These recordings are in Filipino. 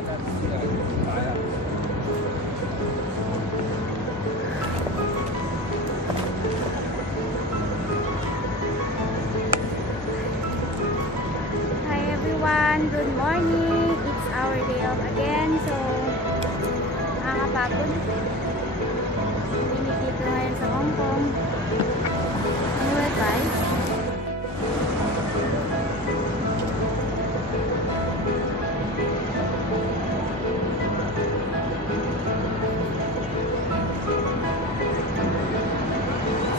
Good morning! It's our day off again. So, nakakapagod. Minit dito ngayon sa Hong Kong. Anyway guys.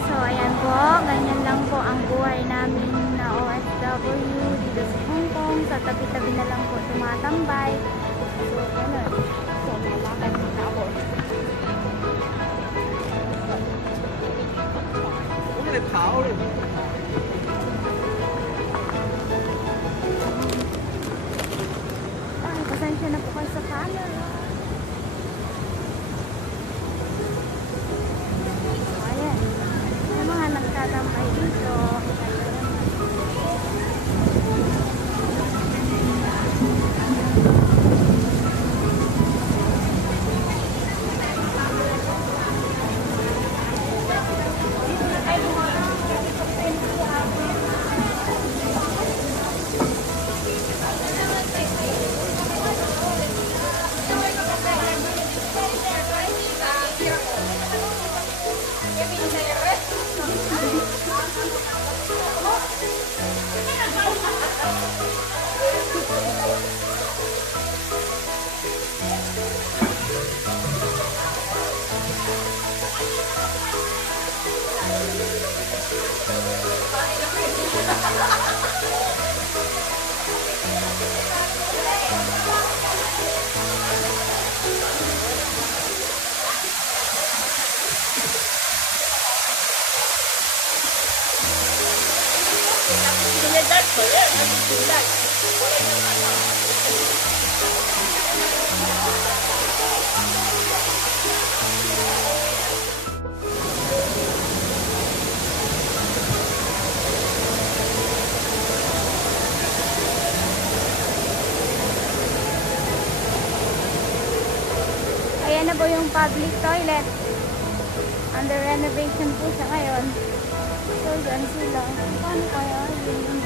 So, ayan po. Ganyan lang po ang buhay namin na OFW dito sa Hong Kong. Sa tabi-tabi na lang po tumatambay. So, ganun. So, malakad muna ako. Ay, pasensya na po kayo sa camera. Ayan. May mga nagtatambay dito. Ayan na po yung public toilet. Under renovation po siya ngayon. So, dyan sila. Paano kaya? Yun yung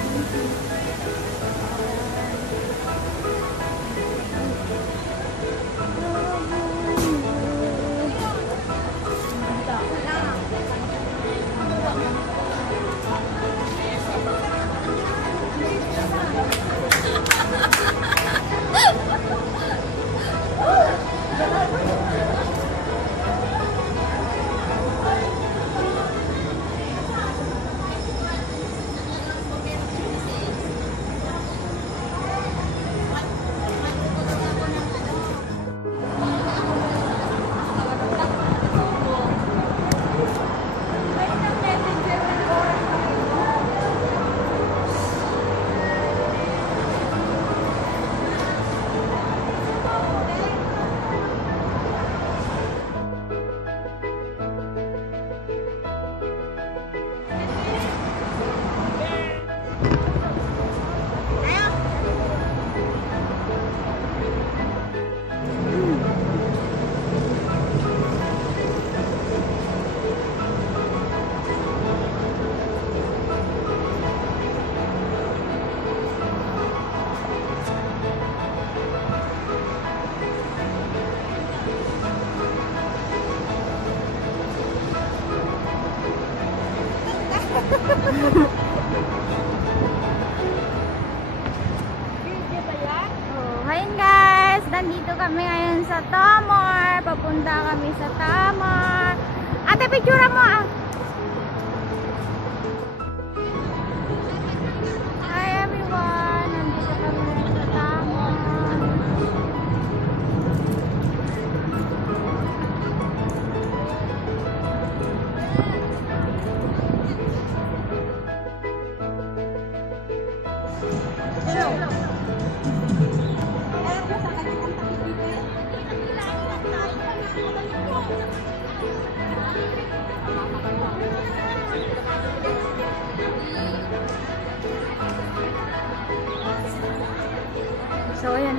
Ayun guys, nandito kami ngayon sa Tamar. Papunta kami sa Tamar. Ate, picture mo ah. Hi everyone, nandito kami ngayon sa Tamar.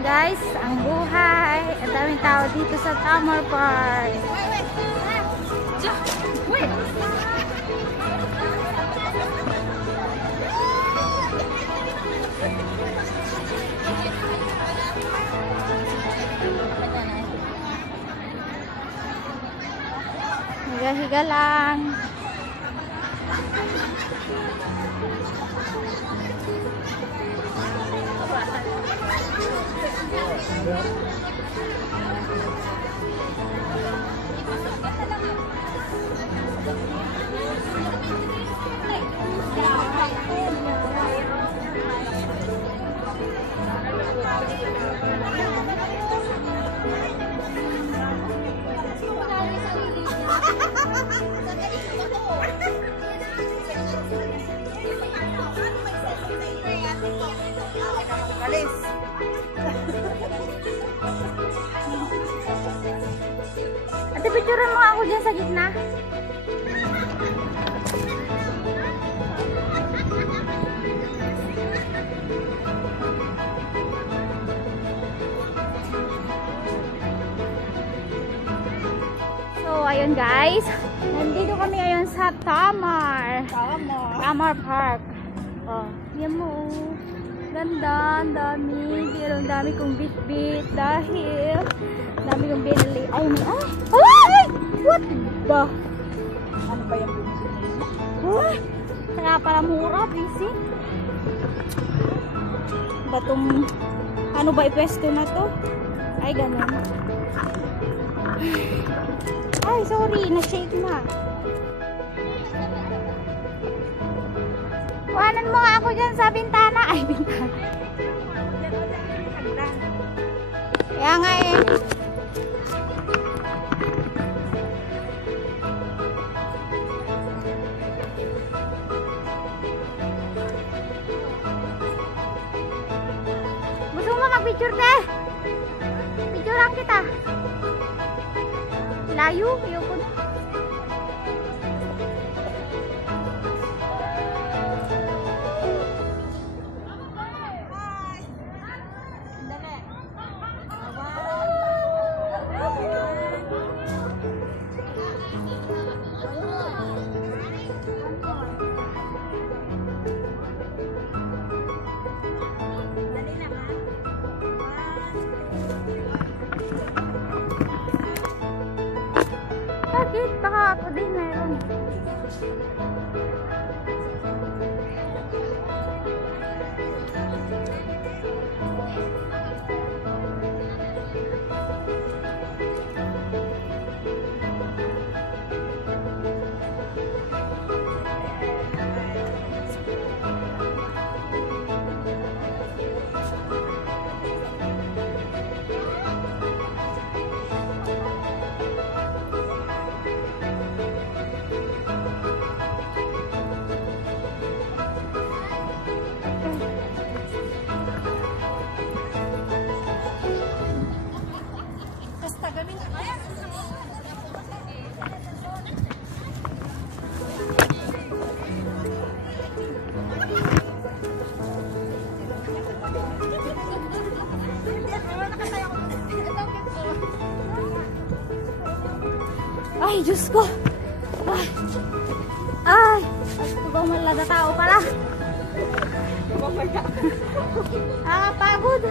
guys, ang buhay. Ang daming tao dito sa Tamar Park. Wait! Higa-higa lang. Ate, picturean mo ako dyan sa gitna. So, ayun guys. Nandito kami ngayon sa Tamar Park. Oh, yan mo. Ganda, ang dami. Pero ang dami kong bit-bit dahil dami kong binili. Ay, ay! What the? Ano ba yung binili? Uy! Kaya pala mura, busy. Batong, ano ba ipwesto na to? Ay, ganun. Ay, sorry, na-shake na. Kuhanan mo nga ako dyan sa bintana. Ay, bintana. Kaya nga eh. Gusto mo mag-picture te? Picturean kita. Layo, ayoko na. Bakit? Baka ako din meron. Ay, Diyos ko. Ay. Ay. Gusto ko malada tao pala. Nakapagod.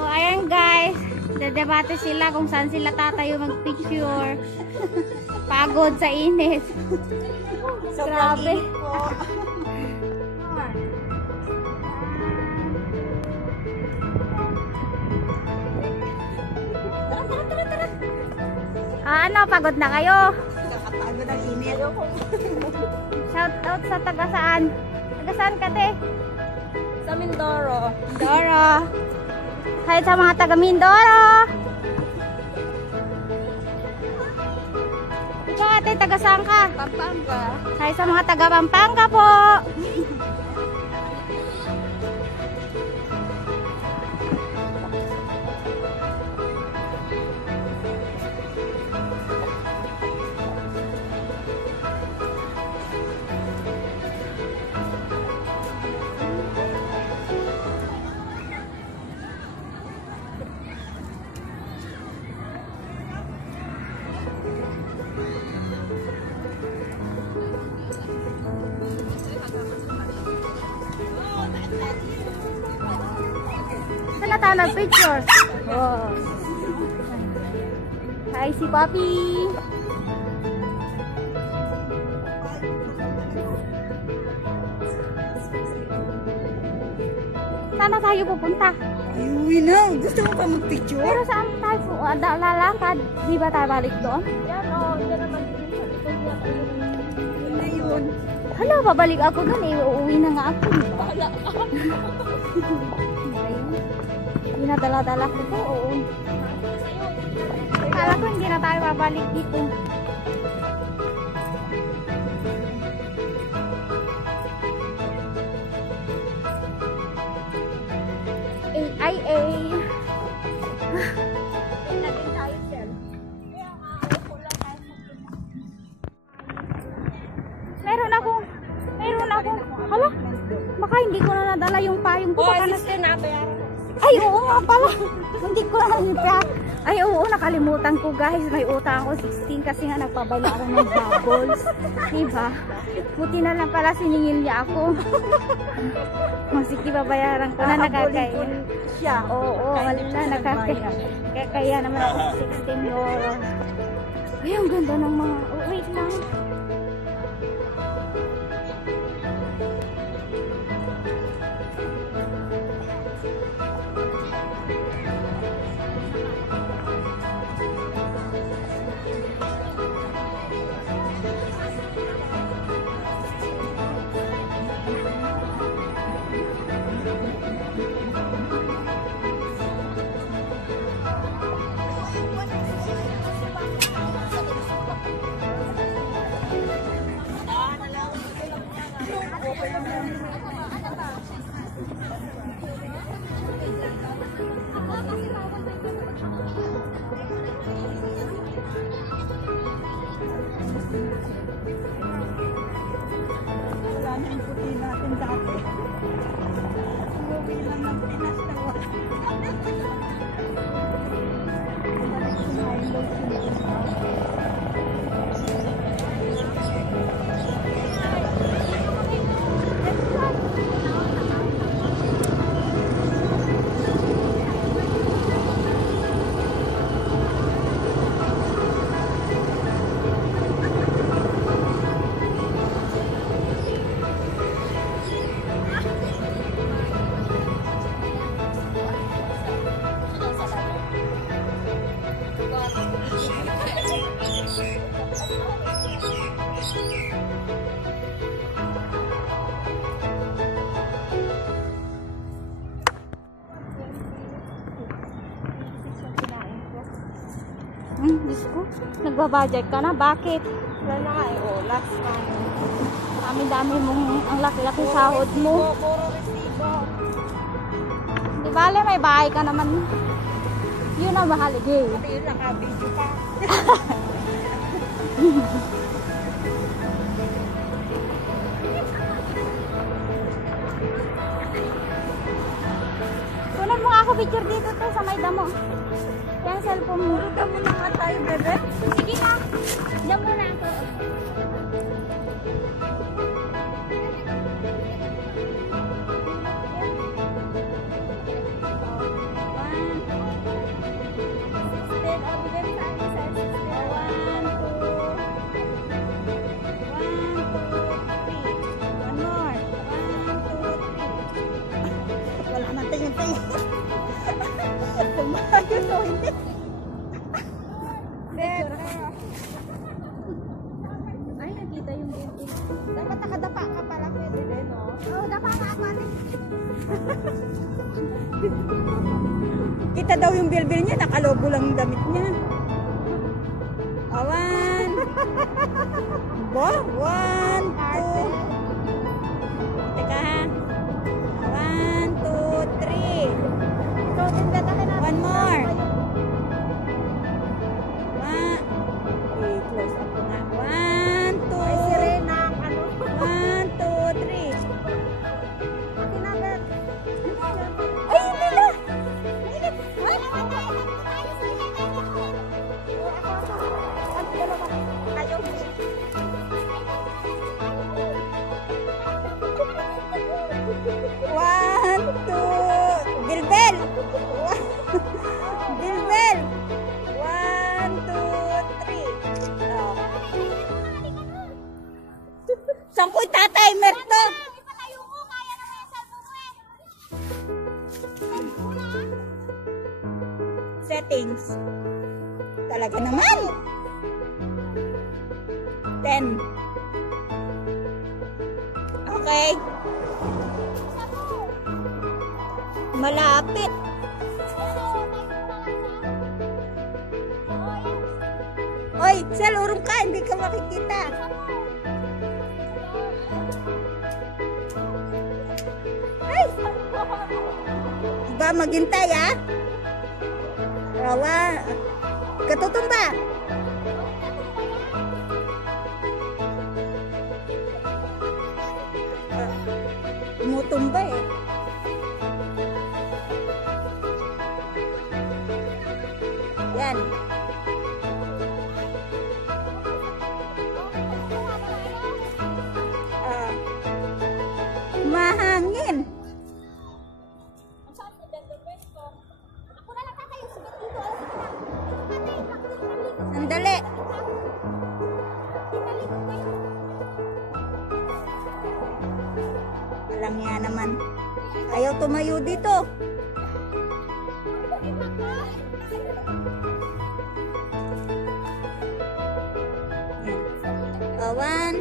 Oh, ayan guys. Dadebate sila kung saan sila tatayo mag-picture. Pagod sa init. Grabe. Tara, tara, tara, tara. Ano, pagod na kayo? Nakapagod ang init. Shout out sa taga saan? Taga saan ka, te? Sa Mindoro. Mindoro. Kahit sa mga taga Mindoro. Ikaw, ate, taga saan ka? Pampanga. Kahit sa mga taga Pampanga po. Saan na tayo mag-picture? Oh. Hi, si Papi. Saan na tayo pupunta? Ayuwi na. Gusto mo pa mag-picture? Pero saan tayo lalakad? Di ba tayo balik doon? Yan o. Yan naman. Yun na yun. Hala, babalik ako doon eh. Uuwi na nga ako. Bahala ka. Hindi na dala-dala ko to. Oo. Kala ko hindi na tayo babalik dito. AIA. Naging tayo dyan. Meron akong, hala, baka hindi ko na nadala yung payong ko. Baka nabayaran. Ay, oo nga pala. Hindi ko na nalipya. Ay, oo, nakalimutan ko guys. May utang ako 16 kasi nga nagpabala ako ng bubbles. Diba? Buti na lang pala siningil niya ako. Sige, babayaran ko na nakakaya. Siya. Oo, wala, nakakaya. Kaya naman ako 16 euro. Ay, ang ganda ng mga, oh, wait lang. Wala na yung puti natin dati. Umuwi lang ng Pinas na wala. Balik kumain daw sila. Diyos ko, nagbabudget ka na? Bakit? Wala na nga eh. Oh, last time. Dami-dami mong, ang laki-laki sahod mo. Puro resibo. Di bale, may bahay ka naman. Yun ang mahalaga eh. Pati yun naka-video pa. Kunan mo nga ako picture dito to sa may damo. Yan cellphone mo. Puro mo na nga tayo, bebe. Sige na. Diyan muna ako. Wala na tingin-tingin. Kumayos o hindi. Bebe. daw yung bilbil niya, nakalobo lang yung damit niya. Awan. Ba? 1, 2. Teka ha. 1, 2, 3. One more. Close up ko nga. 1, 2. Ay, sirena. 1, 2, 3. Ay, hindi na. One, two, bilbel. Bilbel. 1, 2, 3. Oh. Saan ko itatimer to? Settings. Talaga naman. 10. Okay. Malapit. Oy, Sel, urong ka. Hindi ka makikita. Ay! Ba, maghintay ah. Rawa. Katutumba. Tumutumba eh. Yan. Mahangin. Sandali. Alam niya naman. Ayaw tumayo dito. Awan.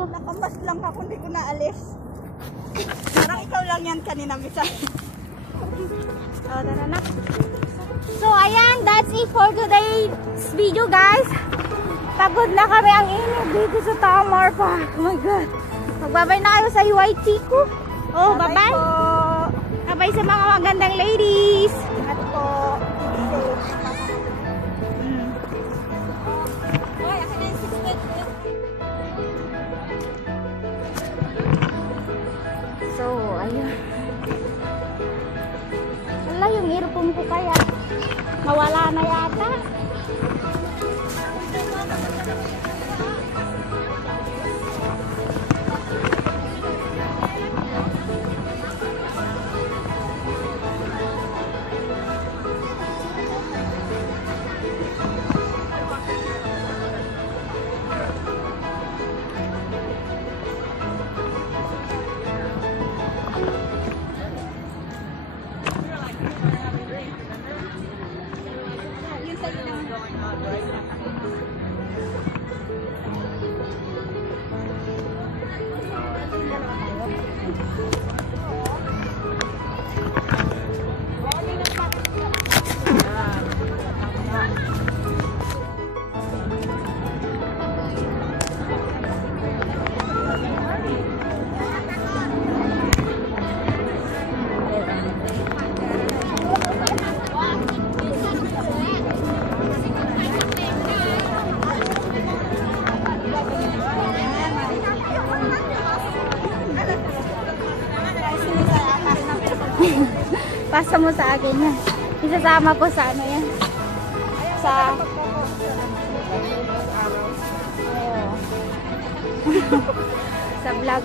Nakamas lang ako, hindi ko naalis. Parang ikaw lang yan kanina, Misa. Tara na. So, ayan, that's it for today's video, guys. Pagod na kami, ang init dito sa Tamar Park. Oh my God. Magbabay na kayo sa UIT ko. Oh, bye-bye. Bye-bye sa mga magandang ladies. Ingat po. So, ayun. Wala yung earphone ko kaya. Nawala na yata. Pasa mo sa akin yan. Isasama ko sa ano yan. Sa... sa vlog.